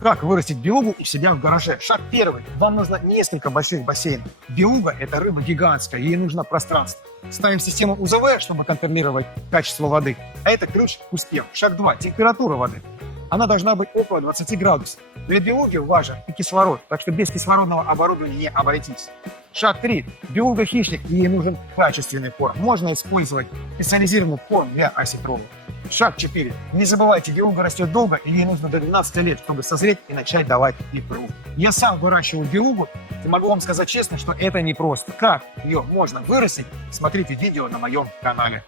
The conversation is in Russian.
Как вырастить белугу у себя в гараже? Шаг первый. Вам нужно несколько больших бассейнов. Белуга– это рыба гигантская, ей нужно пространство. Ставим систему УЗВ, чтобы контролировать качество воды. А это ключ к успеху. Шаг 2. Температура воды. Она должна быть около 20 градусов. Для белуги важен и кислород, так что без кислородного оборудования не обойтись. Шаг 3. Белуга хищник, и ей нужен качественный корм. Можно использовать специализированный корм для осетрова. Шаг 4. Не забывайте, белуга растет долго, и ей нужно до 12 лет, чтобы созреть и начать давать икру. Я сам выращиваю белугу, и могу вам сказать честно, что это непросто. Как ее можно вырастить, смотрите видео на моем канале.